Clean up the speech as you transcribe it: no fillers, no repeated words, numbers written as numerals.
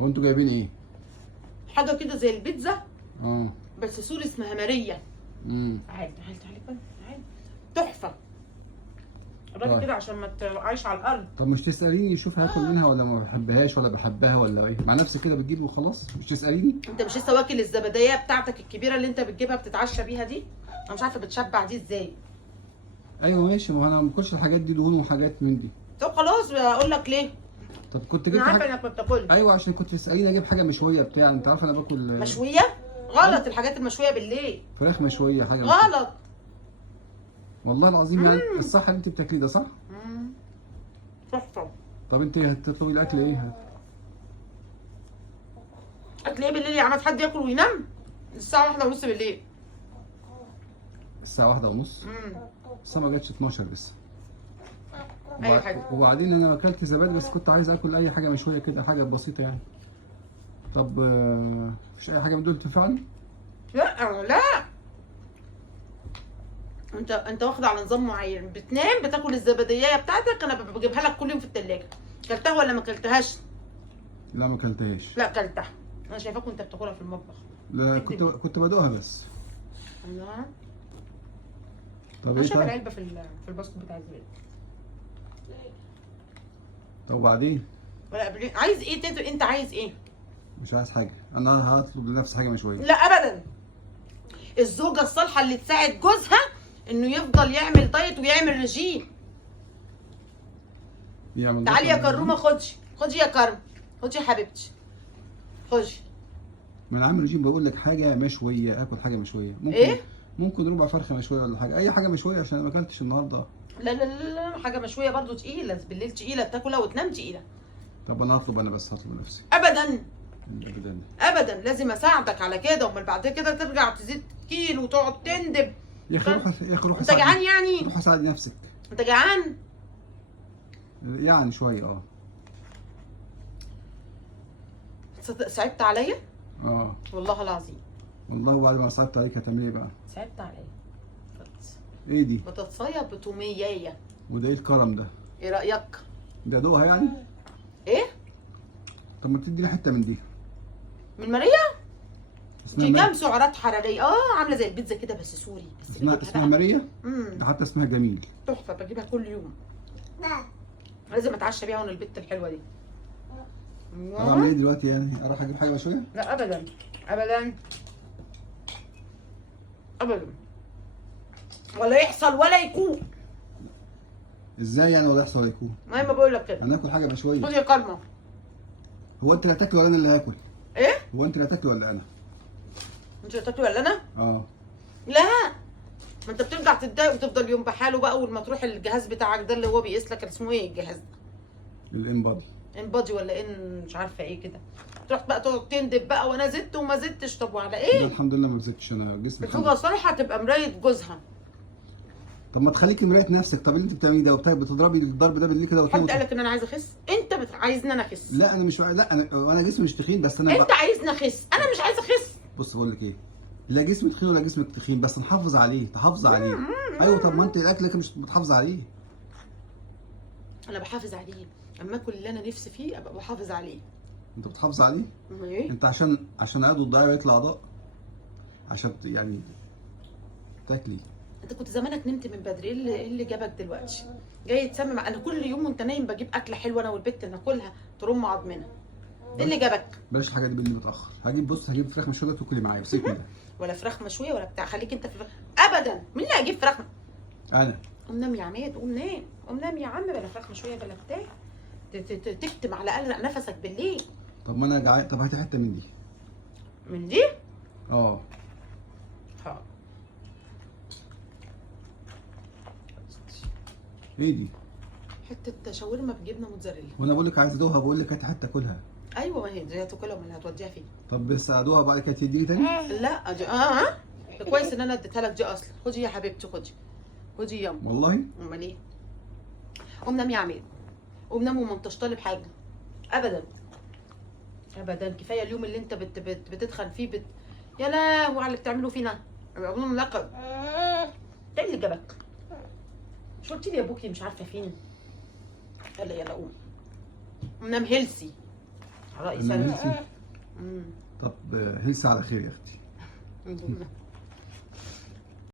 هو انتوا جايبين ايه؟ حاجه كده زي البيتزا اه. بس سوري اسمها ماريا. امم. تعالي تعالي تعالي بقى، تعالي. تحفه. قربي طيب. كده عشان ما تقعيش على الارض. طب مش تسأليني شوف هاكل منها ولا ما بحبهاش ولا بحبها ولا ايه؟ مع نفسك كده بتجيب وخلاص مش تسأليني؟ انت مش لسه واكل الزبديه بتاعتك الكبيره اللي انت بتجيبها بتتعشى بيها دي؟ انا مش عارفه بتشبع دي ازاي. ايوه ماشي، ما هو انا ما باكلش الحاجات دي، دهون وحاجات من دي. طب خلاص اقول لك ليه. طب كنت انا جبت عارفه حاجه. انك ما بتاكلش. ايوه عشان كنت تسأليني اجيب حاجه مشويه بتاع، انت عارفه انا باكل مشويه؟ غلط الحاجات المشويه بالليل. فراخ مشويه حاجه مشوية. غلط. والله العظيم يعني الصح اللي انت بتاكليه ده صح؟ تحفه. طب انت هتطلبي الاكل ايه؟ اكل ايه بالليل يا عم؟ حد ياكل وينام الساعه 1:30 بالليل؟ الساعه 1:30. لسه ما جاتش 12 لسه. اي حاجه. وبعدين انا اكلت زبادي بس كنت عايز اكل اي حاجه مشويه كده، حاجه بسيطه يعني. طب مفيش اي حاجه من دول تنفعني؟ لا لا، انت واخد على نظام معين، بتنام بتاكل الزبديه بتاعتك، انا بجيبها لك كل يوم في الثلاجه. كلتها ولا ما كلتهاش؟ لا ما اكلتهاش. لا كلتها، انا شايفاك وانت بتاكلها في المطبخ. لا كنت بدوقها بس. الله. طب انا ايه شايفه طيب؟ العلبه في الباسكت بتاع الزبادي. طب وبعدين؟ ولا عايز ايه انت عايز ايه؟ مش عايز حاجه، انا هطلب لنفسي حاجه مشويه. لا ابدا. الزوجه الصالحه اللي تساعد جوزها انه يفضل يعمل دايت ويعمل رجيم. يعمل تعالي يا مثلاً كرومه، خدي يا كرم، خدي يا حبيبتي، خدي. ما انا عامل رجيم، بقول لك حاجه مشويه، اكل حاجه مشويه ممكن. ايه؟ ممكن ربع فرخه مشويه ولا حاجه، اي حاجه مشويه عشان ما اكلتش النهارده. لا لا لا لا، حاجه مشويه برضو تقيله بالليل، تقيله تاكلها وتنام تقيله. طب انا هطلب، انا بس هطلب لنفسي. ابدا ابدا. ابدا، لازم اساعدك على كده، امال بعد كده ترجع تزيد كيلو وتقعد تندب. يا اخي روح، يا اخي روح انت جعان يعني؟ روح اساعد نفسك. انت جعان؟ يعني شويه اه. صعبت عليا؟ اه والله العظيم والله، بعد ما صعبت عليك هتعملي ايه بقى؟ صعبت عليا. ايه دي؟ بتتصيد بتومية. وده ايه الكرم ده؟ ايه رأيك؟ ده دوها يعني؟ ايه؟ طب ما تديني حته من دي. من ماريا؟ دي ماريا؟ كام سعرات حرارية؟ عاملة زي البيتزا كده بس سوري، بس اسمها ماريا؟ امم ده حتى اسمها جميل. تحفة، بجيبها كل يوم. لازم اتعشى بيها وانا البت الحلوة دي. اعمل ايه دلوقتي يعني؟ اروح اجيب حاجه مشويه؟ لا ابدا ابدا ابدا، ولا يحصل ولا يكون. ازاي يعني ولا يحصل ولا يكون؟ ما بقول لك كده. انا اكل حاجه مشويه. خد يا كرمه. هو انت اللي هتاكل ولا انا اللي هاكل؟ ايه؟ هو انت اللي هتاكل ولا انا؟ انت هتاكل ولا انا؟ اه. لا، ما انت بترجع تتضايق وتفضل يوم بحاله بقى، اول ما تروح الجهاز بتاعك ده اللي هو بيقيس لك، اسمه ايه الجهاز ده؟ الانبادي. انبادي ولا ان مش عارفه ايه كده. تروح بقى تقعد تندب بقى، وانا زدت وما زدتش، طب وعلى ده ايه؟ الحمد لله ما زدتش، انا جسمي الزوجه الصالحه تبقى مرايه جوزها. طب ما تخليكي مرايه نفسك. طب اللي انت بتعمليه ده بتضربي الضرب ده بالليل كده حد قال لك ان انا عايزه اخس؟ انت عايزني انا اخس. لا انا مش، لا انا جسمي مش تخين بس انا انت عايزني اخس، انا مش عايزه اخس. بص بقول لك ايه، لا جسمي تخين ولا جسمك تخين، بس نحافظ عليه، تحافظ عليه. ايوه طب ما انت الاكل مش بتحافظ عليه. انا بحافظ عليه، اما اكل اللي انا نفسي فيه ابقى بحافظ عليه. انت بتحافظ عليه؟ ايه؟ انت عشان عضو الضعيف يطلع اعضاء، عشان يعني تاكلي. انت كنت زمانك نمت من بدري، ايه اللي جابك دلوقتي جاي تسمم؟ انا كل يوم وانت نايم بجيب اكله حلوه انا والبت ناكلها ترم عظمنا. ايه اللي جابك؟ بلاش الحاجات دي بالليل متاخر. هجيب فراخ مشويه تاكلي معايا، بسيبك من ده. ولا فراخ مشويه ولا بتاع، خليك انت في ابدا. مين اللي هيجيب فراخ؟ انا. قوم نام يا عماد، قوم نام، قوم نام يا عم، بلا فراخ مشويه بلا بتاع. تكتم على الاقل نفسك بالليل. طب ما انا جعان، طب هاتي حته من دي. من دي؟ اه. حاضر. ايه دي؟ حته شاورما بجبنه موتزاريلا. وانا بقول لك عايز ادوها، بقول لك هاتي حته كلها. ايوه ما هي دي هتاكلها، امال هتوديها فين؟ طب بس ادوها بعد كده تديني تاني؟ لا دي ده كويس ان انا اديتها لك دي اصلا. خدي يا حبيبتي، خدي يا ام. والله؟ امال ايه؟ قوم نام يا عماد، قوم نام وما انتش طالب حاجه ابدا ابدا. كفايه اليوم اللي انت بتتخن فيه يا لهوي على اللي بتعمله فينا، بيعملوا لقب. ده اللي جابك؟ مش قلت لي يا ابوكي مش عارفه فين؟ يلا يلا قوم، قوم نام هيلسي رأي أنا سلبي. هيلثي. مم. طب هيلثي على خير يا اختي. الحمد لله.